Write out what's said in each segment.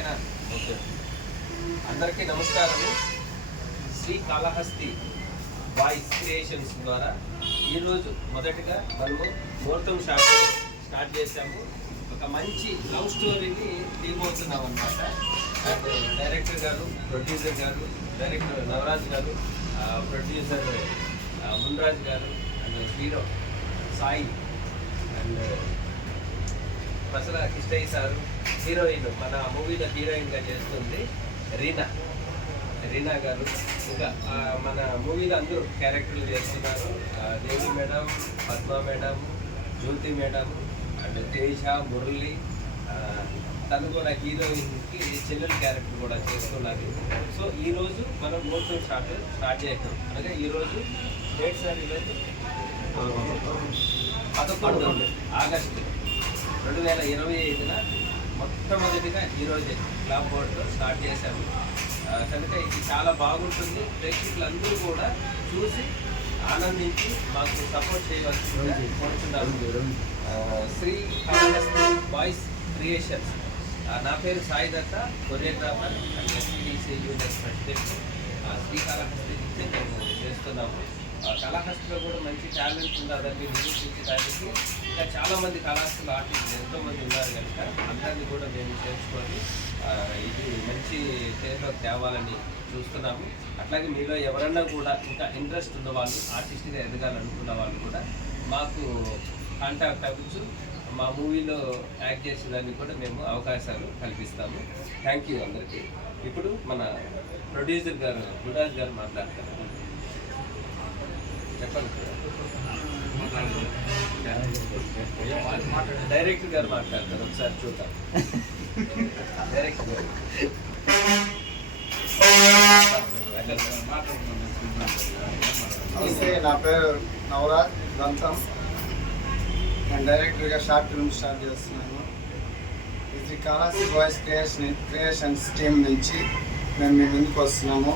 ఓకేనా? ఓకే. అందరికీ నమస్కారము. శ్రీ కాళహస్తి వాయిస్ క్రియేషన్స్ ద్వారా ఈరోజు మొదటిగా మనము ముహూర్తం షాట్ స్టార్ట్ చేసాము. ఒక మంచి లవ్ స్టోరీని తీయబోతున్నాం అన్నమాట. అండ్ డైరెక్టర్ గారు, ప్రొడ్యూసర్ గారు, డైరెక్టర్ నవరాజ్ గారు, ప్రొడ్యూసర్ మున్రాజ్ గారు, and hero Sai, and Pasala Kishtaiah సారు, హీరోయిన్ మన మూవీలో హీరోయిన్గా చేస్తుంది రీనా గారు. ఇంకా మన మూవీలో అందరూ క్యారెక్టర్లు చేస్తున్నారు. Devi madam, Padma madam, Jyothi madam, and Teja, Murali, తను కూడా హీరోయిన్కి చెల్లెల్ క్యారెక్టర్ కూడా చేస్తున్నది. సో ఈరోజు మనం ముహూర్తం స్టార్ట్ చేద్దాం. అలాగే ఈరోజు డేట్ సార్, ఈరోజు 11 ఆగస్టు 2025 మొట్టమొదటిగా ఈరోజే క్లాప్ బోర్డ్తో స్టార్ట్ చేశాము. కనుక ఇది చాలా బాగుంటుంది. ప్రేక్షకులందరూ కూడా చూసి ఆనందించి మాకు సపోర్ట్ చేయవలసిందిగా కోరుతున్నాను. Sri Kalahasti voice creations. నా పేరు Sai Datta, choreographer and SPDC union president. Srikalahasti నుంచి మేము చేస్తున్నాము. కాళహస్తిలో కూడా మంచి టాలెంట్ ఉన్నదని నిరూపించడానికి ఇంకా చాలామంది కళాశాల ఆర్టిస్టులు ఎంతోమంది ఉన్నారు కనుక అందరినీ కూడా మేము చేర్చుకొని ఇది మంచి పేరులోకి తేవాలని చూస్తున్నాము. అట్లాగే మీలో ఎవరన్నా కూడా ఇంకా ఇంట్రెస్ట్ ఉన్న వాళ్ళు, ఆర్టిస్ట్గా ఎదగాలనుకున్న వాళ్ళు కూడా మాకు కాంటాక్ట్ అవ్వచ్చు. మా మూవీలో యాక్ట్ చేసేదానికి కూడా మేము అవకాశాలు కల్పిస్తాము. థ్యాంక్ యూ అందరికీ. ఇప్పుడు మన ప్రొడ్యూసర్ గారు మున్రాజ్ గారు మాట్లాడతారు. చెప్పండి. డైరెక్టర్ గారు మాట్లాడతారు, ఒకసారి చూద్దాం. డైరెక్టర్ గారు నమస్తే, నా పేరు నవరాజ్ దంతం. నేను డైరెక్టర్గా షార్ట్ ఫిల్మ్ స్టార్ట్ చేస్తున్నాను. ఇది కాళహస్తి వాయిస్ క్రియేషన్స్ టీమ్ నుంచి మేము మీ ముందుకు వస్తున్నాము.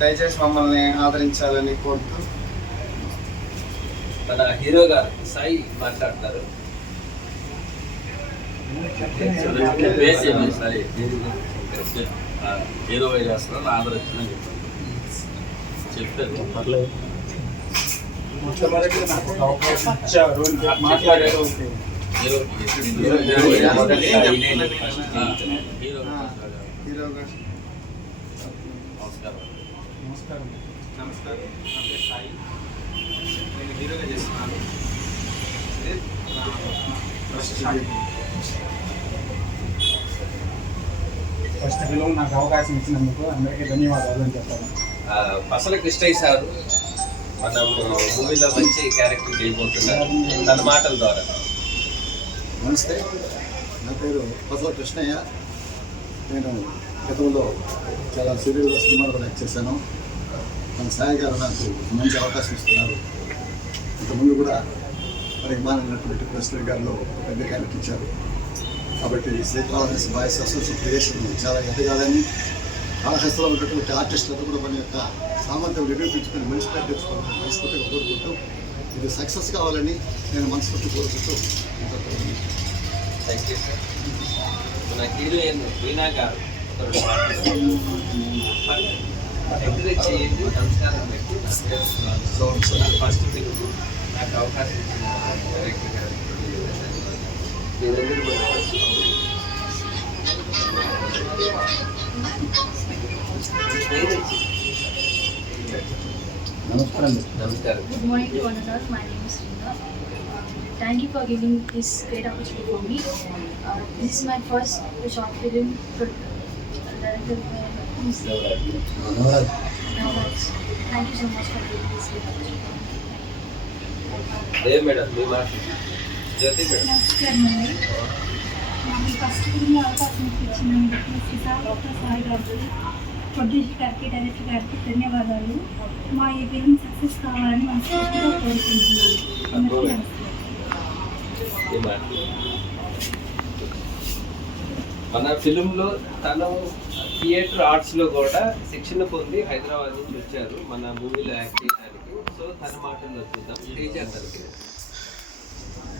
దయచేసి మమ్మల్ని ఆదరించాలని కోరుతూ మన హీరో గారు సాయి మాట్లాడతారు. హీరో చేస్తున్నాను, ఆదరించిన చెప్పారు. పర్లేదు. నమస్కారం. నా పేరు సాయి. నేను హీరోగా చేస్తున్నాను. ఫస్ట్ ఫిల్మ్ నాకు అవకాశం ఇచ్చినందుకు అందరికీ ధన్యవాదాలు అని చెప్పాను. పసల కిష్టయ్య సారు మన మూవీలో మంచి క్యారెక్టర్ చేయబోతున్నారు, తన మాటల ద్వారా. నమస్తే, నా పేరు పసల కృష్ణయ్య. నేను గతంలో చాలా సీరియల్గా సినిమాలు కూడా యాక్ట్ చేశాను. మన సాయి గారు నాకు మంచి అవకాశం ఇస్తున్నారు. ఇంతకుముందు కూడా మరి మానైనటువంటి ప్రెసిడెంట్ గారిలో పెద్ద క్యారెక్టర్ ఇచ్చారు. కాబట్టి Sri Kalahasti voice association creation చాలా ఎదగాలని, కాళహస్తిలో ఉన్నటువంటి ఆర్టిస్టులతో కూడా మన యొక్క సామర్థ్యం నిరూపించుకొని మంచి పేరు తెచ్చుకోవాలని మనస్ఫూర్తిగా కోరుకుంటూ, ఇది సక్సెస్ కావాలని నేను మనస్ఫూర్తి కోరుకుంటూ థ్యాంక్ యూ సార్. మన హీరోయిన్ రీనా గారు ఎంకరేజ్ చేయండి. నమస్కారం పెట్టి ఫస్ట్ ఫిల్మ్ నాకు అవకాశం ఇచ్చిన డైరెక్టర్ గారు, మీరందరూ కూడా నమస్కారం. Good morning to one another. My name is Rina. Thank you for giving this great opportunity for me. This is my first short film directed by Navaraaj. Thank you so much for giving this great opportunity. Madam మీ మాట. Jyothi madam. నమస్కారం అండి. నాకు first ఫిల్మ్లో అవకాశం ఇచ్చినందుకు సాయి గారికి, producer గారికి, director గారికి ధన్యవాదాలు. మా ఈ ఫిల్మ్ సక్సెస్ కావాలని మనస్ఫూర్తిగా కోరుకుంటున్నాను. మన ఫిలింలో తను థియేటర్ ఆర్ట్స్లో కూడా శిక్షణ పొంది హైదరాబాద్ నుంచి వచ్చారు మన మూవీలో యాక్ట్ చేయడానికి. సో తన మాటల్లో చూద్దాం.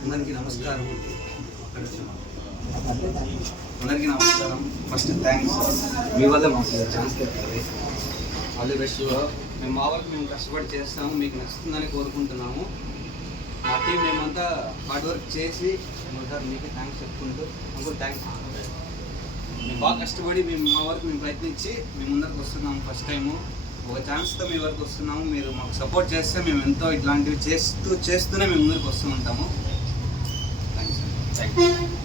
అందరికీ నమస్కారం. అందరికీ నమస్కారం. ఫస్ట్ థ్యాంక్స్, మీ వల్ల మాకు ఛాన్స్ దొరికింది. All the best. మేము మా వర్క్ మేము కష్టపడి చేస్తాము, మీకు నచ్చుతుందని కోరుకుంటున్నాము. మా టీం మేమంతా హార్డ్ వర్క్ చేసి సార్ మీకు థ్యాంక్స్ చెప్పుకుంటూ అంకుల్ థ్యాంక్స్. మేము బాగా కష్టపడి మేము మా వర్క్ మేము ప్రయత్నించి మేము ముందరికి వస్తున్నాము. ఫస్ట్ టైము ఒక ఛాన్స్తో మీ వరకు వస్తున్నాము. మీరు మాకు సపోర్ట్ చేస్తే మేము ఎంతో ఇట్లాంటివి చేస్తూనే మేము ముందరికి వస్తూ ఉంటాము. థ్యాంక్స్.